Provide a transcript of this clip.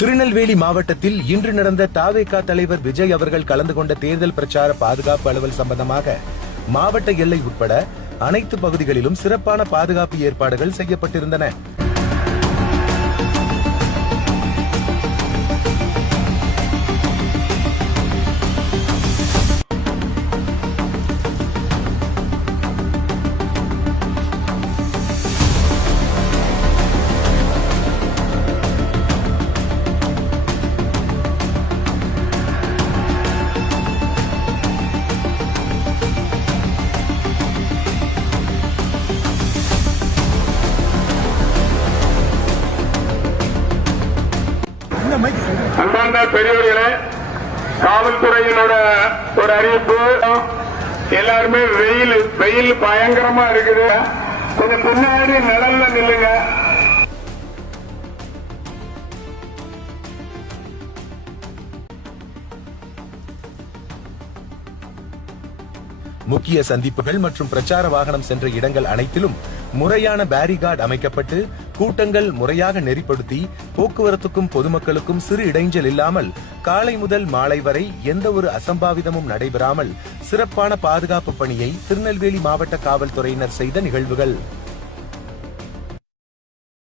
திருநெல்வேலி மாவட்டத்தில் இன்று நடந்த தாவேகா தலைவர் விஜய் அவர்கள் கலந்து கொண்ட தேர்தல் பிரச்சார பாதுகாப்பு அலுவல் சம்பந்தமாக மாவட்ட எல்லை உட்பட அனைத்து பகுதிகளிலும் சிறப்பான பாதுகாப்பு ஏற்பாடுகள் செய்யப்பட்டிருந்தன. அன்பார்ந்த பெரியவர்களே, காவல்துறையினோட ஒரு அறிவிப்பு. எல்லாருமே வெயில் பயங்கரமா இருக்குது. கொஞ்சம் பின்னாடி நிழல்ல நில்லுங்க. முக்கிய சந்திப்புகள் மற்றும் பிரச்சார வாகனம் சென்ற இடங்கள் அனைத்திலும் முறையான பேரிகார்டு அமைக்கப்பட்டு கூட்டங்கள் முறையாக நெறிப்படுத்தி போக்குவரத்துக்கும் பொதுமக்களுக்கும் சிறு இடைஞ்சல் இல்லாமல் காலை முதல் மாலை வரை எந்த ஒரு அசம்பாவிதமும் நடைபெறாமல் சிறப்பான பாதுகாப்பு பணியை திருநெல்வேலி மாவட்ட காவல்துறையினர் செய்த நிகழ்வுகள்.